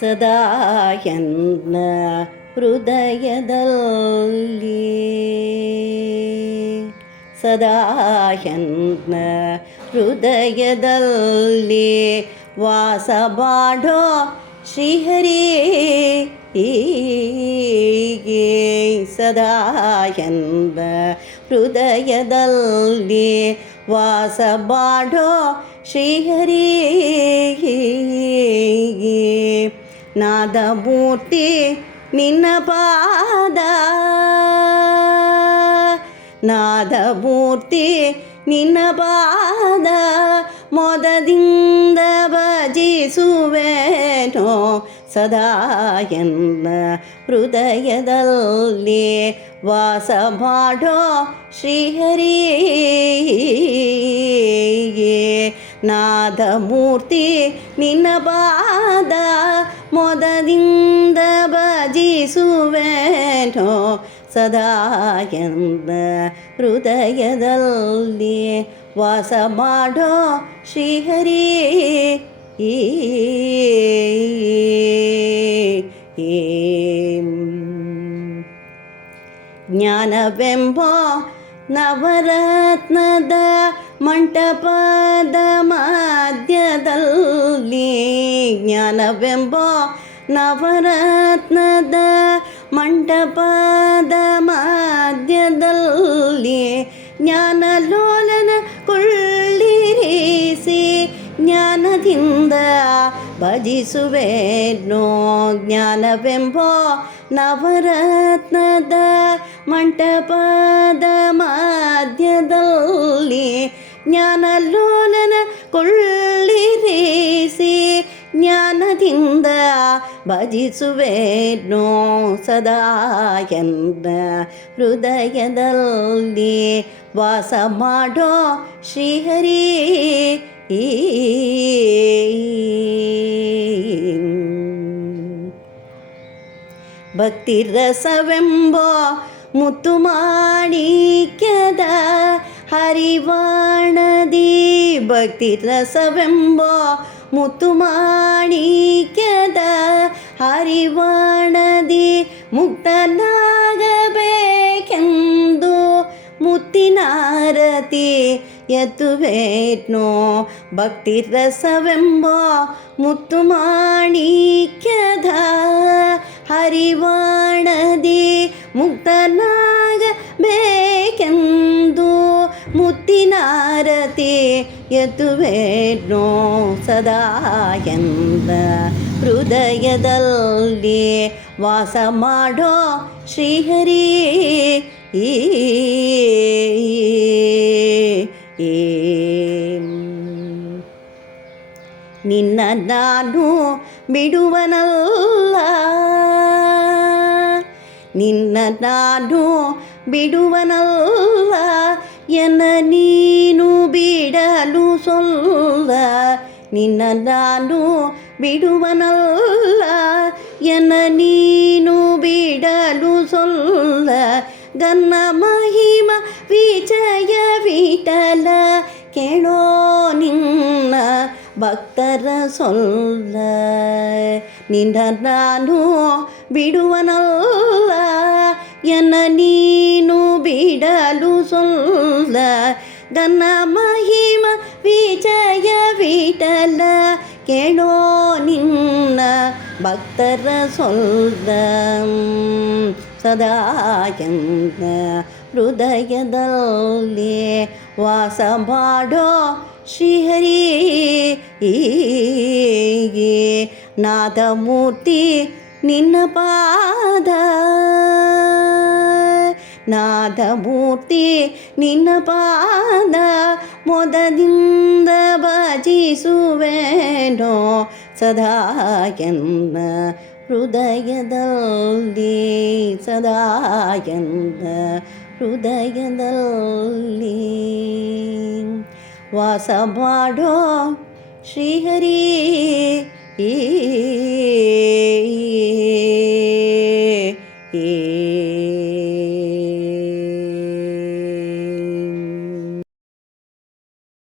ಸದಾ ಎನ್ನ ಹೃದಯದಲ್ಲಿ ಸದಾ ಎನ್ನ ಹೃದಯದಲ್ಲಿ ವಾಸ ಮಾಡೋ ಶ್ರೀಹರಿ ಸದಾ ಎನ್ನ ಹೃದಯದಲ್ಲಿ ವಾಸ ಮಾಡೋ ಶ್ರೀಹರಿ ನಾದಮೂರ್ತಿ ನಿನ್ನ ಪಾದ ನಾದಮೂರ್ತಿ ನಿನ್ನ ಪಾದ ಮೋದದಿಂದ ಭಜಿಸುವೆನೋ ಸದಾ ಎನ್ನ ಹೃದಯದಲ್ಲಿ ವಾಸ ಮಾಡೋ ಶ್ರೀಹರಿ ನಾದಮೂರ್ತಿ ನಿನ್ನ ಪಾದ ಮೋದದಿಂದ ಭಜಿಸುವೆನೋ ಸದಾ ಎನ್ನ ಹೃದಯದಲ್ಲಿ ವಾಸ ಮಾಡೋ ಶ್ರೀಹರಿ ಜ್ಞಾನವೆಂಬೋ ನವರತ್ನದ ಮಂಟಪದ ಮಧ್ಯದಲ್ಲಿ ಜ್ಞಾನವೆಂಬೋ ನವರತ್ನದ ಮಂಟಪದ ಮಧ್ಯದಲ್ಲಿ ಜ್ಞಾನಲೋಲನ ಕೊಳ್ಳಿರಿಸಿ ಜ್ಞಾನದಿಂದ ಭಜಿಸುವೆನೋ ಜ್ಞಾನವೆಂಬೋ ನವರತ್ನದ ಮಂಟಪದ ಮಧ್ಯದಲ್ಲಿ ಜ್ಞಾನಲೋಲನ ಕೊಳ್ಳಿರಿಸಿ ಜ್ಞಾನದಿಂದ ಭಜಿಸುವೆನೋ ಸದಾ ಎನ್ನ ಹೃದಯದಲ್ಲಿ ವಾಸ ಮಾಡೋ ಶ್ರೀಹರಿ ಭಕ್ತಿ ರಸವೆಂಬೋ ಮುತ್ತು ಮಾಣಿಕ್ಯದ ಹರಿವಾಣದಿ ಭಕ್ತಿ ರಸವೆಂಬೋ ಮುತ್ತು ಮಾಣಿಕ್ಯದ ಹರಿವಾಣದಿ ಮುಕ್ತನಾಗಬೇಕೆಂದು ಮುತ್ತಿನಾರತಿ ಎತ್ತುವೆನೋ ಭಕ್ತಿ ರಸವೆಂಬೋ ಮುತ್ತು ಮಾಣಿಕ್ಯದ ಹರಿವಾಣದಿ ಮುಕ್ತನಾಗಬೇಕೆಂದು ಮುತ್ತಿನಾರತಿ ಎತ್ತುವೆನೋ ಸದಾ ಎನ್ನ ಹೃದಯದಲ್ಲಿ ವಾಸ ಮಾಡೋ ಶ್ರೀಹರಿ ನಿನ್ನ ನಾನು ಬಿಡುವನಲ್ಲ ನಿನ್ನ ನಾನು ಬಿಡುವನಲ್ಲ ಎನ್ನ ನೀನು ಬಿಡಲು ಸೊಲ್ಲ ನಿನ್ನ ನಾನು ಬಿಡುವನಲ್ಲ ಎನ್ನ ನೀನು ಬಿಡಲು ಸೊಲ್ಲ ಗನ್ನ ಮಹಿಮ ವಿಜಯ ವಿಠಲ ಕೇಳೋ ನಿನ್ನ ಭಕ್ತರ ಸೊಲ್ಲ ನಿನ್ನ ನಾನು ಬಿಡುವನಲ್ಲ ಎನ್ನ ನೀನು ಬಿಡಲು ಸೊಲ್ಲ ಗನ್ನ ಮಹಿಮ ವಿಜಯ ವಿಠಲ ಕೇಳೋ ನಿನ್ನ ಭಕ್ತರ ಸೊಲ್ಲ ಸದಾ ಎನ್ನ ಹೃದಯದಲ್ಲಿ ವಾಸ ಮಾಡೋ ಶ್ರೀಹರಿ ನಾದಮೂರ್ತಿ ನಿನ್ನ ಪಾದ ನಾದಮೂರ್ತಿ ನಿನ್ನ ಪಾದ ಮೋದದಿಂದ ಭಜಿಸುವೆನೋ ಸದಾ ಎನ್ನ ಹೃದಯದಲ್ಲಿ ಸದಾ ಎನ್ನ ಹೃದಯದಲ್ಲಿ ವಾಸ ಮಾಡೋ ಶ್ರೀಹರಿ ಈ